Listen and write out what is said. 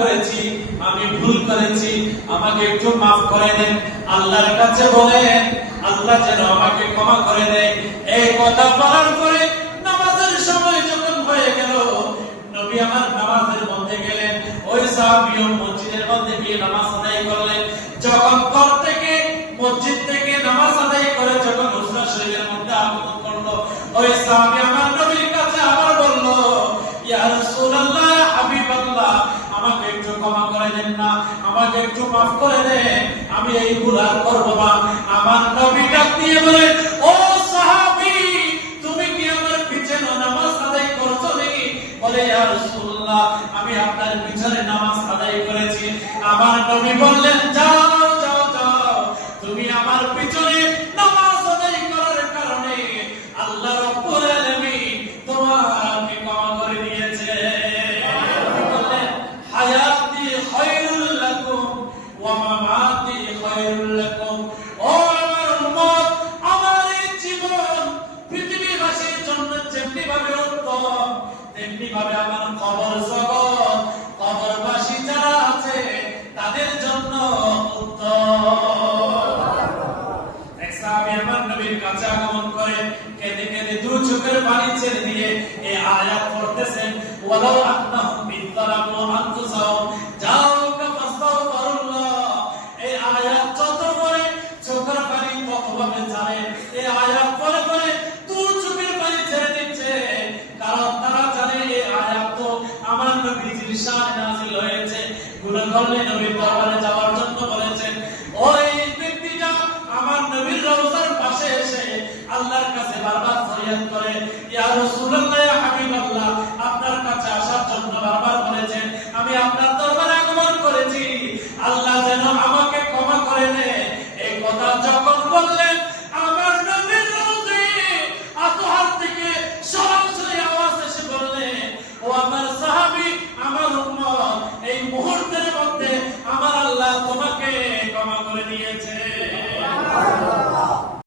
করেছি, আমি ভুল করেছি, আমাকে একটু মাফ করে দেন। আল্লাহর কাছে বলেন আল্লাহ যেন আমাকে ক্ষমা করে দেয়। এই কথা বলার পরে নামাজের সময় যখন হয়ে গেল, নবী আমার নামাজের মধ্যে গেলেন। ওই সাহাবীও মসজিদের মধ্যে গিয়ে নামাজ আদায় করলেন। যখন ঘর থেকে মসজিদ থেকে নামাজ আদায় করে যখন হুজরা শরীফের মধ্যে আগমন করলো, ওই সাহাবী আমার নবীর কাছে আবার বলল, ইয়া রাসূলুল্লাহ, ইয়া হাবিবাল্লাহ, আমাকে একটু ক্ষমা করে দেন না, আমাকে একটু মাফ করে দেন, আমি এই ভুল আর করব না। আমার নবী ডাক দিয়ে বলেন, ও সাহাবী, তুমি কি আমার পিছনে নামাজ আদায় করছো নাকি? বলে, ইয়া রাসূলুল্লাহ, আমি আপনার পিছনে নামাজ আদায় করেছি। আমার নবী বললেন, যাও যাও যাও, তুমি আমার পিছনে নামাজ আদায় করার কারণে আল্লাহ রাব্বুল আলামিন তোমাকে ক্ষমা করে দিয়েছে। বললেন, হায়াতি খায়রুল লাকুম ওয়া মামাতি খায়রুল লাকুম। ও আমার উম্মত, আমার এই জীবন পৃথিবীবাসীর জন্য যেমনি ভাবে উত্তম, তেমনি ভাবে আমার কবর জগৎ, কবরবাসী যারা আছে তাদের জন্য উত্তম। এক সাহাবী আমার নবীর কাছে আগমন করে কেঁদে কেঁদে দু চোখের পানি ছেড়ে দিয়ে এই আয়াত পড়তেছেন, ওয়ালাউ আন্নাহুম বিযালামু আনফুসাহুম জাউকা ফাস্তাগফিরুল্লাহ। এই আয়াত যত পড়ে চোখের পানি ততভাবে ঝরে। এই আয়াত পড়ে পড়ে দু চোখের পানি ছেড়ে দিচ্ছে, কারণ তারা জানে এই আয়াত তো আমার নবীর শানে নাযিল হয়েছে। গুনাহ করলে নবীর দরবারে যাওয়ার জন্য বলেছেন। ওই ব্যক্তিটা আমার নবীর রওজার পাশে এসে আল্লাহর কাছে বারবার ফরিয়াদ করে, ইয়া রাসূলুল্লাহ, ইয়া হাবিবাল্লাহ,